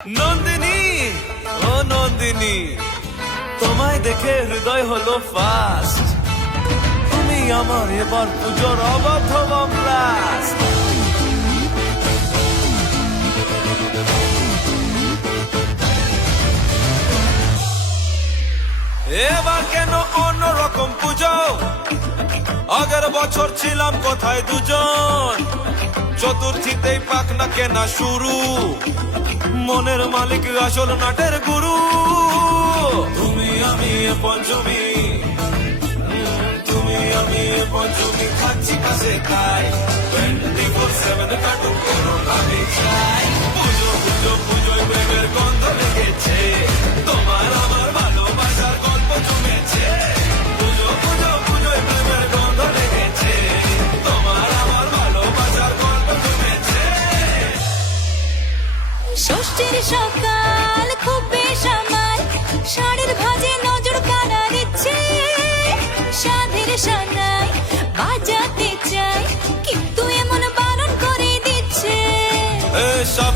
নন্দিনী, ও নন্দিনী, তোমায় দেখে হৃদয় হলো ফাস্ট। তুমি আমার এবার পুজোর অবাধ ব্লাস্ট। এবার কেন অন্যরকম পুজো? আগের বছর ছিলাম কোথায় দুজন, চতুর্থীতেই পাখনা কেনা শুরু। মনের মালিক আসল নাটের গুরু। তুমি আমি এ পঞ্চমী, তুমি আমি এ পঞ্চমী, খাচ্ছি কাছে খাই 24/7 কাটুক কোনো আমি চাই। পুজো পুজো পুজোয় প্রেমের গন্ধ লেগেছে, তোমার আমার ভালোবাসার গল্প জমেছে। পুজো পুজো পুজোয় প্রেমের গন্ধ লেগেছে, তোমার আমার ভালোবাসার গল্প জমেছে। ষষ্ঠীর সকাল খুব বেসামাল, শাড়ির ভাজে নজর কানা দিচ্ছে। সাধের সানাই বাজাতে চাই, কিন্তু এমন বারণ করে দিচ্ছে। এসব